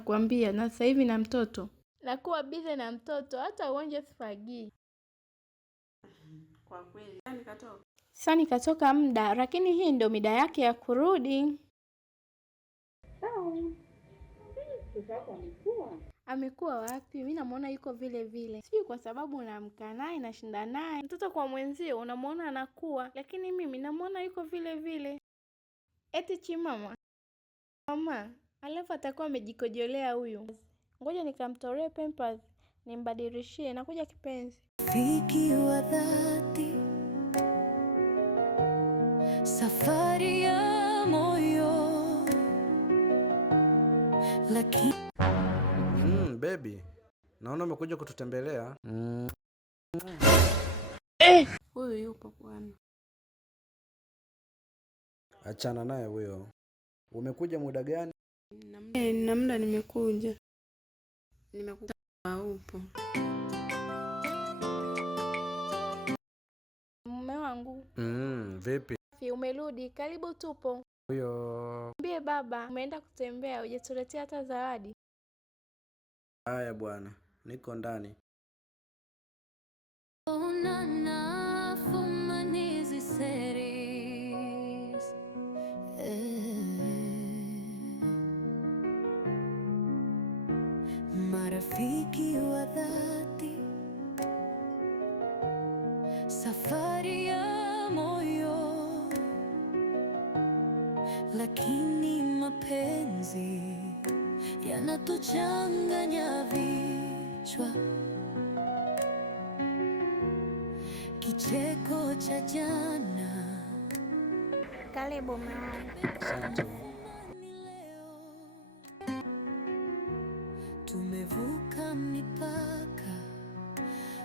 nakwambia, na sasa hivi na mtoto. Nakuwa bize na mtoto, hata uonje sifagii. Kwa kweli, yani katoka. Sasa nikatoka muda, lakini hii ndio mida yake ya kurudi. Amekuwa wapi? Mimi namuona yuko vile vile. Sijui kwa sababu unaamka naye na shinda naye. Mtoto kwa mwenzio unamuona anakuwa, lakini mimi namuona yuko vile vile. Eti Chimama. Mama, alafu atakuwa amejikojolea huyu. Ngoja nikamtolee Pampers, nimbadilishie. Nakuja kipenzi. Rafiki wa dhati, safari ya moyo, lakini baby, naona umekuja kututembelea. Huyu yupo bwana. Achana naye huyo. Umekuja muda gani? Na muda nimekuja. Nimekuja upo. Mume wangu. Vipi? Umerudi, karibu tupo. Huyo. Mbie baba, umeenda kutembea, hujatuletea hata zawadi. Haya bwana, niko ndani. Marafiki wa dhati, safari ya moyo, lakini mapenzi yanatuchanganya vichwa. Kicheko cha jana. Karibu mama. Asante. Tumevuka mipaka,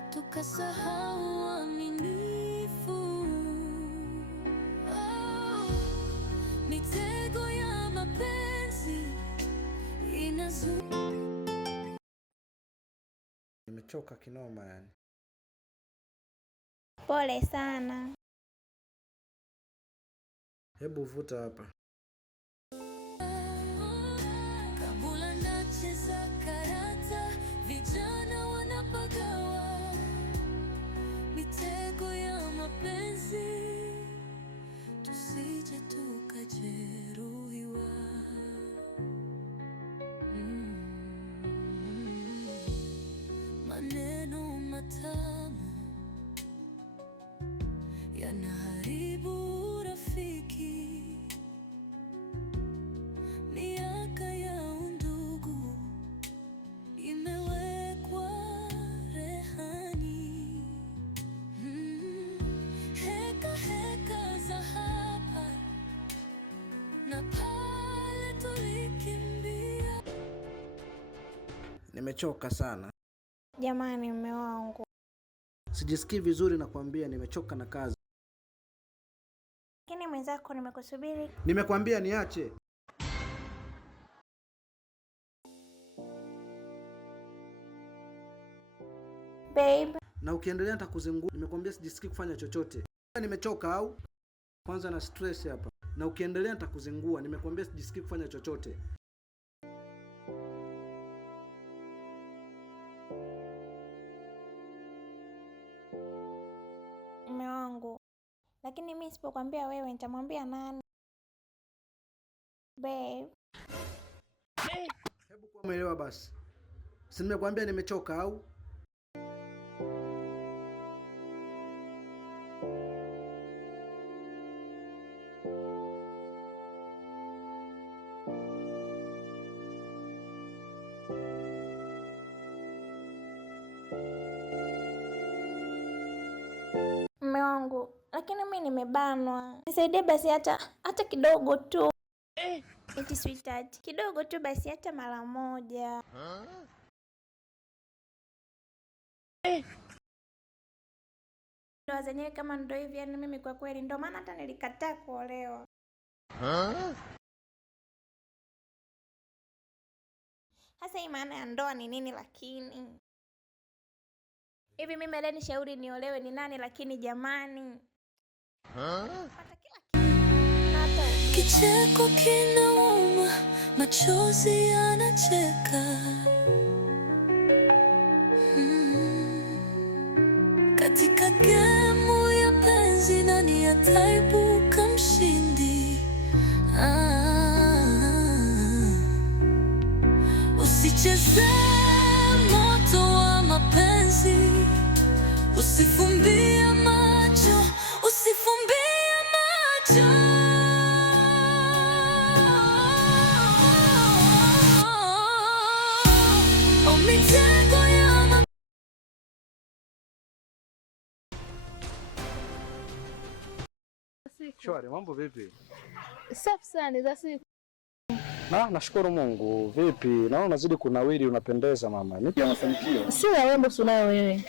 tukasahau uaminifu. Mitego ya mapenzi inazuia. Nimechoka kinoma yani. Pole sana. Hebu vuta hapa. Kabula nacheza karata, vijana wanapagawa. Mitego ya mapenzi, tusije tukajeruhiwa. Maneno matamu yanaharibu urafiki. Miaka ya undugu imewekwa rehani. Heka heka za hapa na pale tulikimbia. Nimechoka sana. Jamani mume wangu. Sijisikii vizuri nakwambia, nimechoka na kazi. Lakini mwenzako nimekusubiri. Nimekwambia niache. Babe. Na ukiendelea nitakuzingua. Nimekwambia sijisikii kufanya chochote. Nimechoka au? Kwanza na stress hapa. Na ukiendelea nitakuzingua. Nimekwambia sijisikii kufanya chochote. Mume wangu. Lakini mimi sipokuambia wewe nitamwambia nani? Babe. Hebu kuwa umeelewa basi. Si nimekwambia nimechoka au? Mume wangu, lakini mimi nimebanwa. Nisaidie basi hata kidogo tu. Eti sweetheart, kidogo tu basi hata mara moja. Ndoa zenyewe kama ndo hivi yani mimi kwa kweli ndo maana hata nilikataa kuolewa. Hasa hii maana ya ndoa ni nini lakini? Hivi mimi leo nishauri niolewe ni nani lakini jamani? Hata kila kitu. Kicheko kinauma, machozi yanacheka. Katika gemu ya penzi, nani ataibuka mshindi? Usicheze moto wa mapenzi, usifumbie macho, usifumbie macho. Shwari, mambo vipi? Safi sana za siku. Nashukuru Mungu. Vipi? Naona unazidi kunawiri, unapendeza mama. Nipi ya mafanikio? Si urembo tunayo wewe.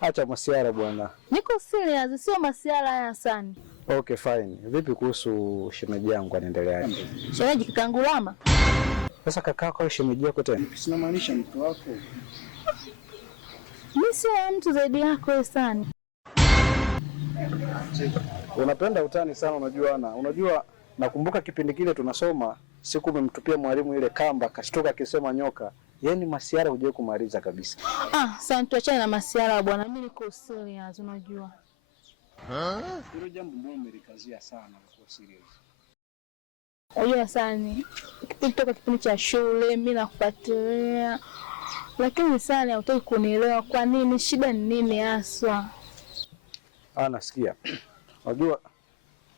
Acha masiara bwana. Niko serious, sio masiara haya sana. Okay, fine. Vipi kuhusu shemeji yangu, anaendeleaje? Shemeji Kitangulama? Sasa kakako au shemeji yako tena? Sina maanisha mtu wako. Mimi si mtu zaidi yako wewe sana. Unapenda utani sana, unajua nakumbuka kipindi kile tunasoma, siku umemtupia mwalimu ile kamba akashtuka akisema nyoka. Yaani masiara hujue kumaliza kabisa. Sasa tuachane na masiara bwana. Mimi niko serious unajua. Hilo jambo mbona umelikazia sana kwa serious? Unajua sana. Kipindi cha shule mimi nakufuatilia. Lakini sana hutaki kunielewa, kwa nini? Shida ni nini haswa? Nasikia. Unajua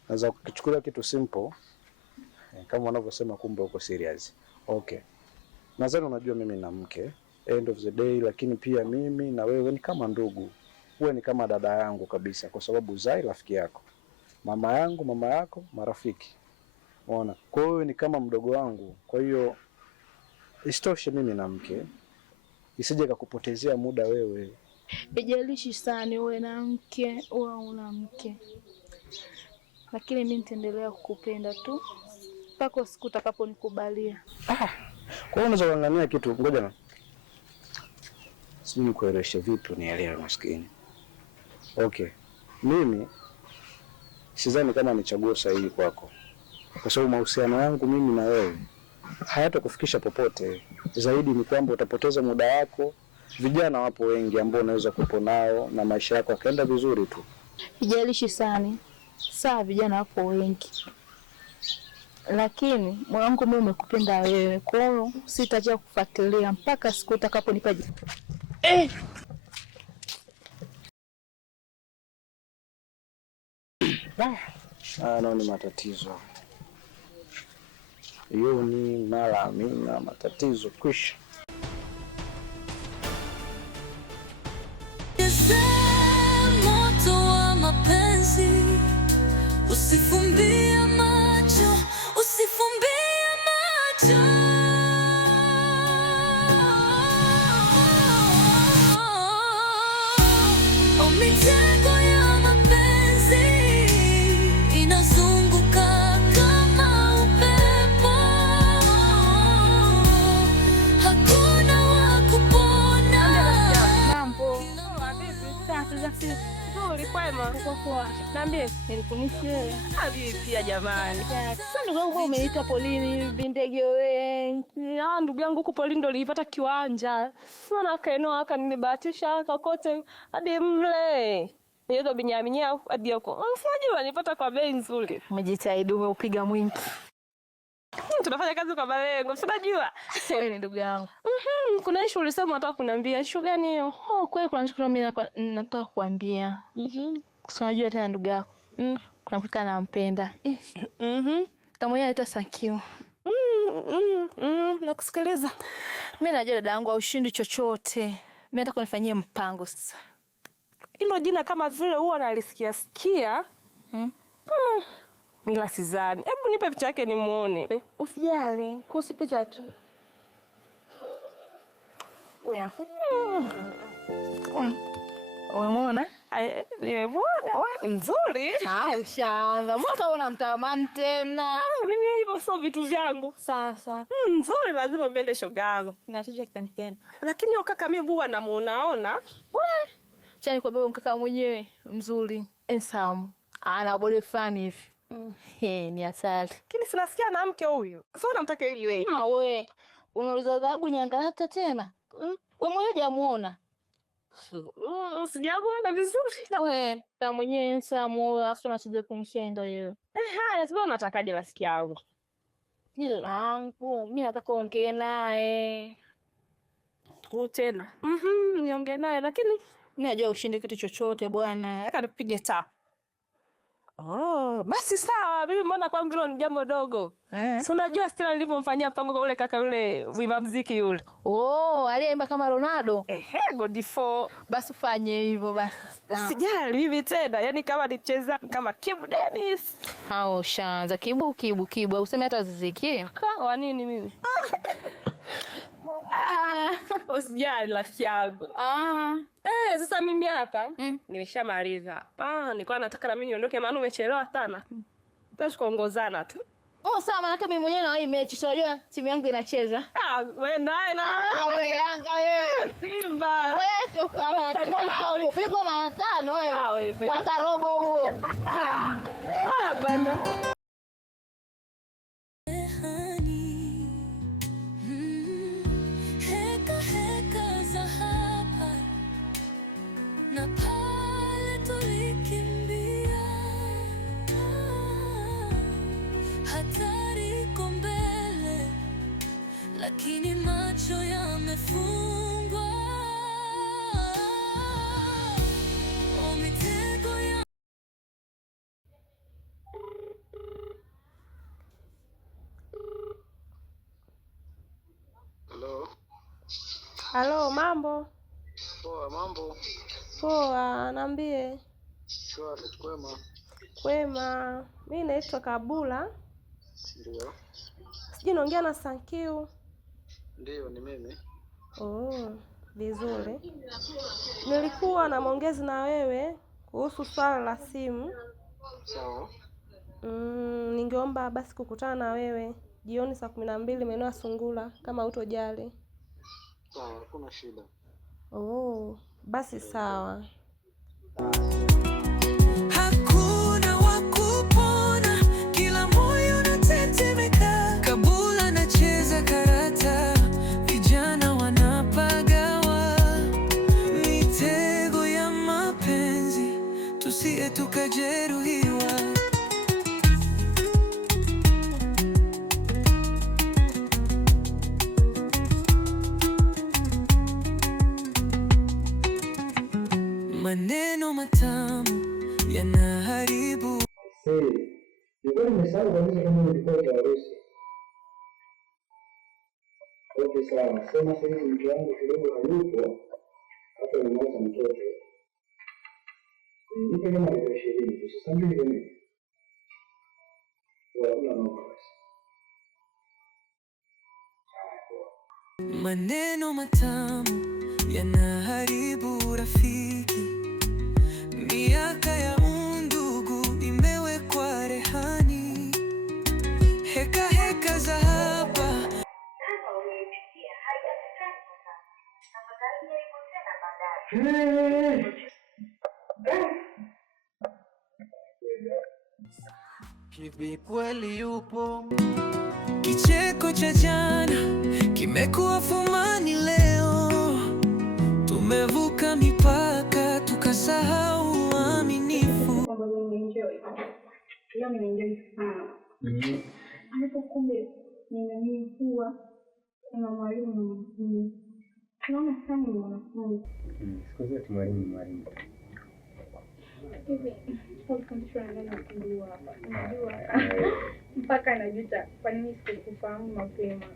naweza kukichukulia kitu simple kama wanavyosema, kumbe uko serious. Okay. Nadhani unajua mimi na mke, end of the day, lakini pia mimi na wewe ni kama ndugu. Wewe ni kama dada yangu kabisa, kwa sababu Zai rafiki yako. Mama yangu, mama yako, marafiki. Unaona? Kwa hiyo ni kama mdogo wangu. Kwa hiyo isitoshe mimi na mke, isije kukupotezea muda wewe. Ijalishi sana uwe na mke au una mke. Lakini mimi nitaendelea kukupenda tu mpaka siku utakaponikubalia. Kwa hiyo unaweza kuangania kitu, ngoja na. Sijui nikueleweshe vipi unielewe maskini. Okay. Mimi sidhani kama ni chaguo sahihi kwako. Kwa sababu mahusiano yangu mimi na wewe hayatakufikisha popote. Zaidi ni kwamba utapoteza muda wako. Vijana wapo wengi ambao unaweza kupo nao na maisha yako yakaenda vizuri tu. Ijalishi sana. Sawa, vijana wapo wengi. Lakini moyo wangu mimi umekupenda wewe. Kwa hiyo sitaacha kufuatilia mpaka siku utakaponipa. Ni matatizo. Yoni mara amina matatizo kwisha. Moto wa mapenzi, usifumbie macho, usifumbie macho. Mitego ya mapenzi inazunguka kama upepo, hakuna wa kupona. Mambo. Nzuri kwema. Kwa Niambie. nilikunishia. Pia jamani. Sasa ndugu yangu umeita polini vindege wengi. Ndugu yangu huko polini ndo nilipata kiwanja. Sana kaeneo haka nimebahatisha haka kote hadi mle. Hiyo binyaminya hadi huko. Unajua nilipata kwa bei nzuri. Umejitahidi, umeupiga mwingi. Tunafanya kazi kwa malengo. Unajua? Wewe ni ndugu yangu. Kuna issue ulisema unataka kuniambia. Issue gani hiyo? Kweli kuna kitu mimi nataka kukuambia. Unajua tena ndugu yako. Kuna mtu anampenda. Kama yeye anaitwa Sakio. Nakusikiliza. Mimi najua dada yangu haushindi chochote. Mimi nataka kunifanyie mpango sasa. Hilo jina kama vile huwa nalisikia. Mila sidhani. Hebu nipe picha yake nimuone. Usijali, kuhusu picha tu. Umeona? Nimeona. Nzuri. Ushaanza. Mbona unamtamani tena? Mimi hivyo sio vitu vyangu. Sasa. Nzuri, lazima mbele shogangu. Nataka kitanikena. Lakini yo kaka mimi huwa namuonaona. Chani kwa baba mkaka mwenyewe mzuri. Handsome. Ana body fulani hivi. Ni asali. Lakini sinasikia na mke huyu. Sasa unamtaka ili wewe. We, unauliza dhahabu Nyangalata tena? Wewe mwenyewe hujamuona. Sijamuona vizuri. We, ta mwenyewe samuoa afu tunacheza kumshenda yeye. Haya, sasa unatakaje rafiki yangu? Mimi nataka kuongea naye. Tena. Niongee naye lakini Najua ushinde kitu chochote bwana. akanipige taa. Basi sawa, mimi mbona kwangu hilo ni jambo dogo. Si unajua Stella nilivyomfanyia mpango kwa ule kaka yule wimba muziki yule. Aliyeimba kama Ronaldo. God4. Basi fanye hivyo basi. Sijali hivi tena, yani kama nicheza kama Kibu Dennis. Shanza kibu. Useme hata ziziki. Kwa nini mimi? Usijali rafiki yangu. Sasa mimi hapa nimeshamaliza. Nilikuwa nataka na mimi niondoke maana umechelewa sana. Tutaongozana tu. Sawa, maana mimi mwenyewe na hii mechi unajua timu yangu inacheza. Wewe naye na wewe Yanga wewe. Simba. Wewe kama ulipigwa mara 5 wewe. Kwa robo huo. Bana. Heka za hapa na pale tulikimbia, hatari iko mbele, lakini macho yamefungwa. Mitego ya Halo, mambo? Poa, mambo? Poa, niambie. Shwari, kwema? Kwema. Mimi naitwa Kabula. Ndio. Sijui naongea na Sankiu. Ndio, ni mimi. Vizuri. Nilikuwa na maongezi na wewe kuhusu swala la simu. Sawa. Ningeomba basi kukutana na wewe jioni saa 12 maeneo ya Sungula kama hutojali. Sawa, hakuna shida. Basi sawa. hakuna wakupona, kila moyo unatetemeka. Kabula anacheza karata, vijana wanapagawa. Mitego ya mapenzi, tusiye tukajeruhiwa. Maneno matamu yanaharibu. Nilikuwa nimesahau kabisa kama nilikuwa kwa harusi. Okay, sawa. Sema sasa hivi mke wangu kidogo hayupo. Hata nimwacha mtoto. Nipe kama dakika 20. Usisambie mimi. Hakuna mambo. Maneno matamu yanaharibu urafiki. Miaka ya undugu imewekwa rehani. Heka za hapa. Hivi kweli yupo? Kicheko cha jana kimekuwa fumani leo. Tumevuka mipaka tukasahau uaminifu. Leo nimeenjoy sana. Hapo kumbe nimejua kuna mwalimu na mwanafunzi. Naona sana ni mwanafunzi. Siku zote mwalimu. Hivi kwa kufundishwa na nani kujua hapa? Unajua mpaka najuta kwa nini sikufahamu mapema.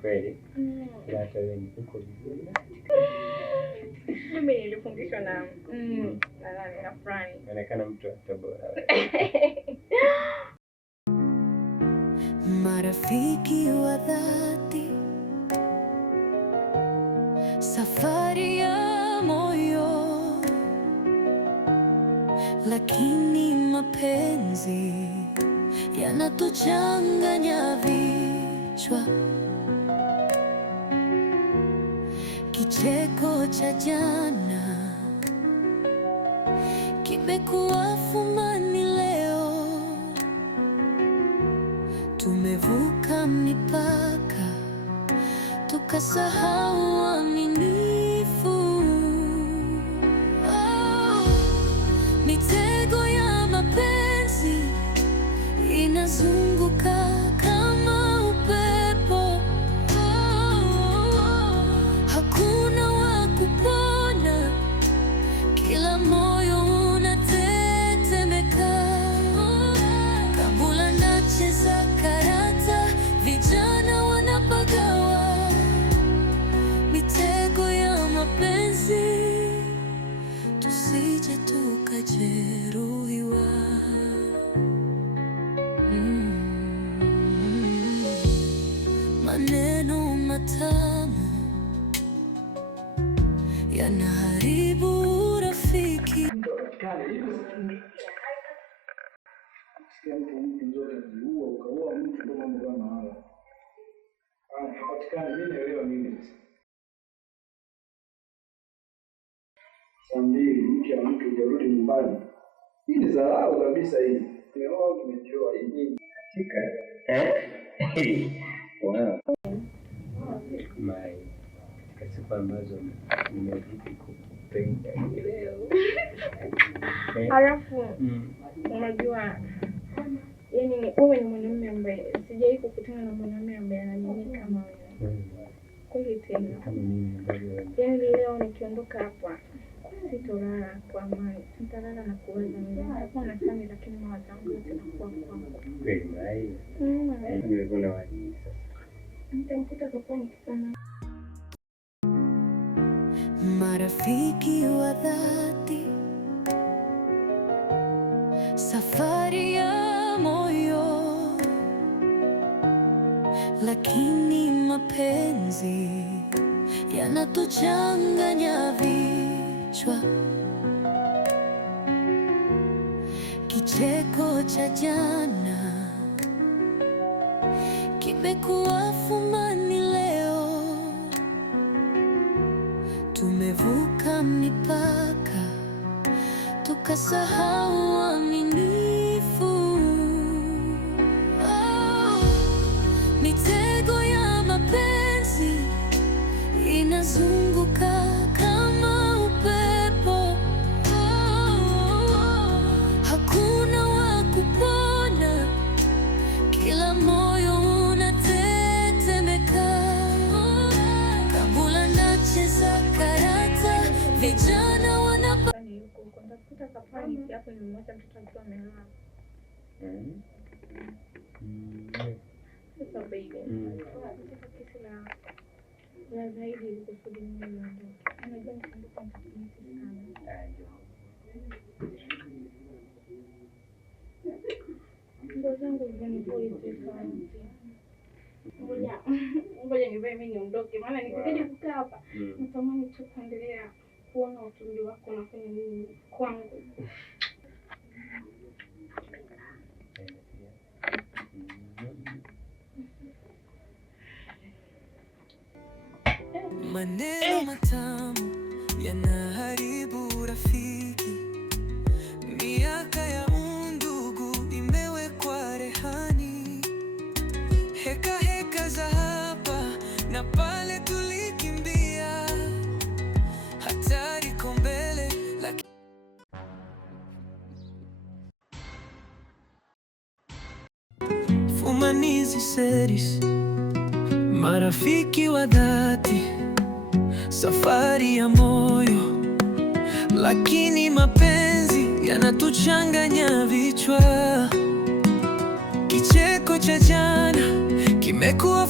Kweli? Hata wewe ni uko vizuri. Mimi nilifundishwa na nani na Franny. Inaonekana mtu wa Tabora. Marafiki wa dhati, safari ya moyo, lakini mapenzi yanatuchanganya vichwa. Kicheko cha jana kimekuwa fumani leo. mipaka, tukasahau uaminifu. Mitego ya mapenzi inazunguka kama upepo. Hakuna wa kupona, kila moyo unatetemeka. Kabula nacheza karata, vijana wanapagawa. Mitego ya mapenzi, tusije tukajeruhiwa. Maneno matamu yanaharibu urafiki. Sikia mtu mzote kuua ukaua mtu ndio mambo kama haya. Hapatikani, mimi naelewa nini sasa. Saa mbili mke wa mtu hujarudi nyumbani. Hii ni dharau kabisa hii. Tumeoa tumejioa hii nini? Katika wow. Mai katika siku ambazo nimezidi kupenda leo. Halafu unajua, yani wewe ni mwanamume ambaye sijawahi kukutana na mwanamume ambaye ananiamini kama wewe. Kweli tena. Kama mimi ambavyo yani leo nikiondoka hapa sitalala kwa amani. Nitalala na kuwaza mimi. Nitakuwa na Sami lakini mawazo yangu yote yanakuwa kwangu. kweli Mai. Nimekuwa na wajibu sasa. Nitamkuta kwa nikisema. Marafiki wa dhati, safari ya moyo, lakini mapenzi yanatuchanganya vichwa. Kicheko cha jana kimekuwa fumani leo. Tumevuka mipaka, tukasahau uaminifu. Mitego ya mapenzi inazunguka kama upepo. Hakuna wa kupona, kila moyo unatetemeka. Kabula nacheza karata, vijana Nitakuta safari hapo nimemwacha mtoto akiwa amelala. Sasa baby. Nataka kesi la zaidi kusudi mimi niondoke. Unajua nikumbuka mtakatifu sana. Ndio zangu zinanipoi sana. Ngoja nivae mimi niondoke, maana nikizidi kukaa hapa natamani tu kuendelea kuona utundu wako unafanya nini kwangu. Maneno matamu yanaharibu urafiki. Miaka ya undugu imewekwa rehani. Heka heka za hapa na pale tulikimbia. Hatari iko mbele lakini Fumanizi series, marafiki wa dhati, safari ya moyo, lakini mapenzi yanatuchanganya vichwa. Kicheko cha jana kimekuwa